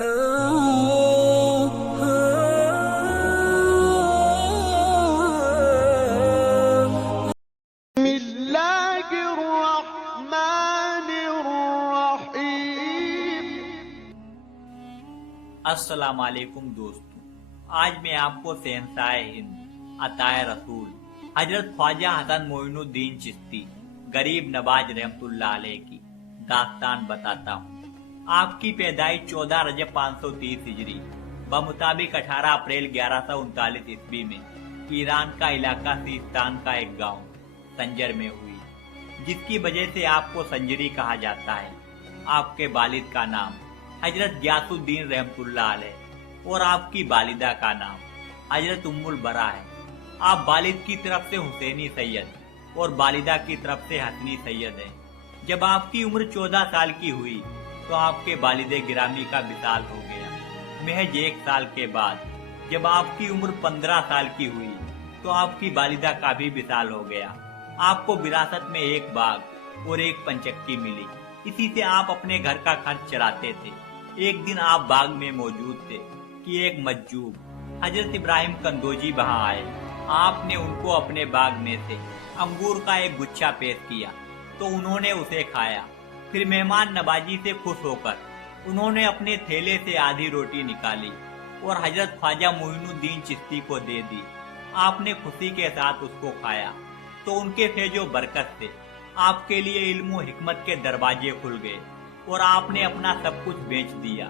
الله الرحمن الرحیم۔ السلام علیکم دوستو، آج میں آپ کو شہنشاہ ہند عطائے رسول حضرت خواجہ حسن معین الدین چشتی غریب نواز رحمت اللہ علیہ کی داستان بتاتا ہوں۔ آپ کی پیدائش 14 رجب 530 ہجری بمطابق 18 اپریل 1139 عیسوی میں ایران کا علاقہ سیستان کا ایک گاؤں سنجر میں ہوئی، جس کی وجہ سے آپ کو سنجری کہا جاتا ہے۔ آپ کے والد کا نام حضرت غیاث الدین رحمت اللہ علیہ اور آپ کی والدہ کا نام حضرت ام البرا ہے۔ آپ والد کی طرف سے حسینی سید اور والدہ کی طرف سے حسنی سید ہیں۔ جب آپ کی عمر 14 سال کی ہوئی تو آپ کے والد گرامی کا وصال ہو گیا۔ محض 1 سال کے بعد جب آپ کی عمر 15 سال کی ہوئی تو آپ کی والدہ کا بھی وصال ہو گیا۔ آپ کو وراثت میں 1 باغ اور 1 پنچکی ملی، اسی سے آپ اپنے گھر کا خرچ چلاتے تھے۔ ایک دن آپ باغ میں موجود تھے کہ ایک مجذوب حضرت ابراہیم کندوجی وہاں آئے۔ آپ نے ان کو اپنے باغ میں سے انگور کا ایک گچھا پیش کیا تو انہوں نے اسے کھایا۔ پھر مہمان نوازی سے خوش ہو کر انہوں نے اپنے تھیلے سے آدھی روٹی نکالی اور حضرت خواجہ معین الدین چشتی کو دے دی۔ آپ نے خوشی کے ساتھ اس کو کھایا تو ان کے فیض و برکت سے آپ کے لیے علم و حکمت کے دروازے کھل گئے اور آپ نے اپنا سب کچھ بیچ دیا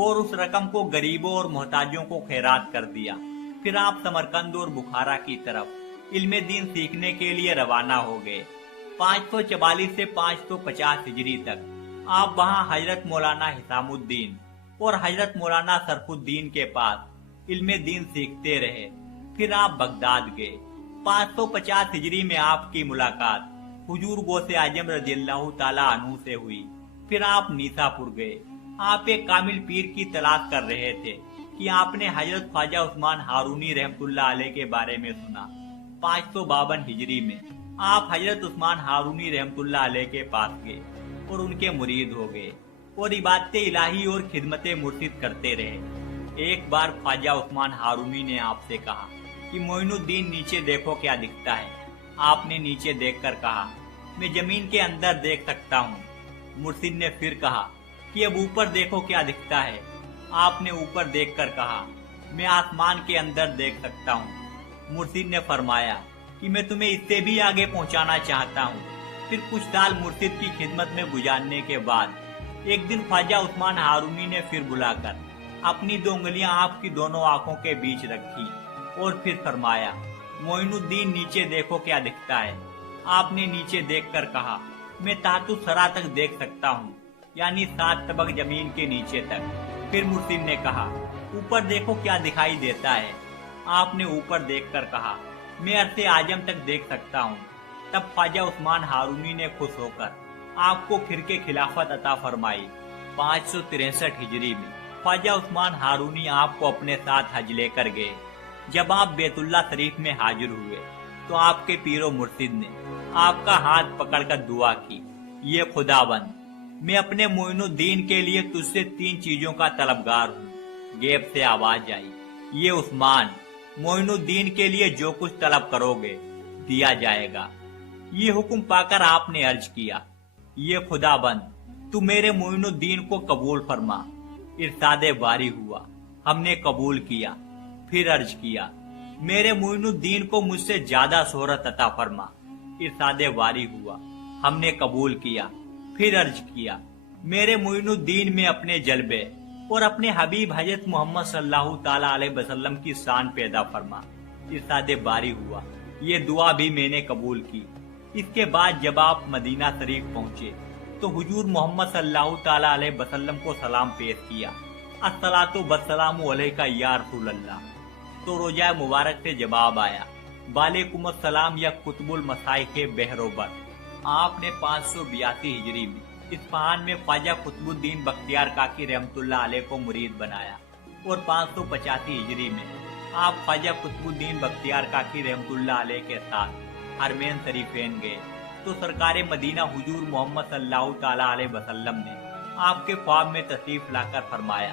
اور اس رقم کو غریبوں اور محتاجوں کو خیرات کر دیا۔ پھر آپ سمرقند اور بخارا کی طرف علم دین سیکھنے کے لیے روانہ ہو گئے۔ 544 سے 550 ہجری تک آپ وہاں حضرت مولانا حسام الدین اور حضرت مولانا شرف الدین کے پاس علم دین سیکھتے رہے۔ پھر آپ بغداد گئے۔ 550 ہجری میں آپ کی ملاقات حضور غوث اعظم رضی اللہ تعالیٰ عنہ سے ہوئی۔ پھر آپ نیسا پور گئے۔ آپ ایک کامل پیر کی تلاش کر رہے تھے کہ آپ نے حضرت خواجہ عثمان ہارونی رحمت اللہ علیہ کے بارے میں سنا۔ 552 ہجری میں آپ حضرت عثمان ہارونی رحمت اللہ علیہ کے پاس گئے اور ان کے مرید ہو گئے اور عبادت الہی اور خدمت مرشد کرتے رہے۔ ایک بار خواجہ عثمان ہارونی نے آپ سے کہا کہ معین الدین نیچے دیکھو کیا دکھتا ہے۔ آپ نے نیچے دیکھ کر کہا میں زمین کے اندر دیکھ سکتا ہوں۔ مرشد نے پھر کہا کہ اب اوپر دیکھو کیا دکھتا ہے۔ آپ نے اوپر دیکھ کر کہا میں آسمان کے اندر دیکھ سکتا ہوں۔ مرشد نے فرمایا کہ میں تمہیں اس سے بھی آگے پہنچانا چاہتا ہوں۔ پھر کچھ سال مرشد کی خدمت میں گزارنے کے بعد ایک دن خواجہ عثمان ہارونی نے پھر بلا کر اپنی 2 انگلیاں آپ کی دونوں آنکھوں کے بیچ رکھی اور پھر فرمایا معین الدین نیچے دیکھو کیا دکھتا ہے۔ آپ نے نیچے دیکھ کر کہا میں تحت الثری تک دیکھ سکتا ہوں، یعنی 7 طبق زمین کے نیچے تک۔ پھر مرشد نے کہا اوپر دیکھو کیا دکھائی دیتا ہے۔ آپ نے اوپر دیکھ کر کہا میں عرش اعظم تک دیکھ سکتا ہوں۔ تب خواجہ عثمان ہارونی نے خوش ہو کر آپ کو پھر کے خلافت عطا فرمائی۔ 563 ہجری میں خواجہ عثمان ہارونی آپ کو اپنے ساتھ حج لے کر گئے۔ جب آپ بیت اللہ شریف میں حاضر ہوئے تو آپ کے پیر و مرشد نے آپ کا ہاتھ پکڑ کر دعا کی، یہ خداوند میں اپنے معین الدین کے لیے تجھ سے 3 چیزوں کا طلبگار ہوں۔ غیب سے آواز آئی یہ عثمان معین الدین کے لیے جو کچھ طلب کرو گے دیا جائے گا۔ یہ حکم پا کر آپ نے عرض کیا یہ خداوند تو میرے معین الدین کو قبول فرما۔ ارشاد باری ہوا ہم نے قبول کیا۔ پھر عرض کیا میرے معین الدین کو مجھ سے زیادہ شہرت عطا فرما۔ ارشاد باری ہوا ہم نے قبول کیا۔ پھر عرض کیا میرے معین الدین میں اپنے جلوے اور اپنے حبیب حضرت محمد صلی اللہ تعالی علیہ وسلم کی شان پیدا فرما۔ ارشاد باری ہوا یہ دعا بھی میں نے قبول کی۔ اس کے بعد جب آپ مدینہ شریف پہنچے تو حضور محمد صلی اللہ تعالی علیہ وسلم کو سلام پیش کیا، الصلاۃ والسلام علیک یا رسول اللہ۔ تو روزہ مبارک سے جواب آیا وعلیکم السلام یا قطب المشائخ بہروبر۔ آپ نے 582 ہجری میں اصفہان میں خواجہ قطب الدین بختیار کاکی رحمت اللہ علیہ کو مرید بنایا اور 585 ہجری میں آپ خواجہ قطب الدین بختیار کاکی رحمت اللہ علیہ کے ساتھ حرمین شریفین گئے تو سرکار مدینہ حضور محمد صلی اللہ تعالی علیہ وسلم نے آپ کے خواب میں تشریف لا کر فرمایا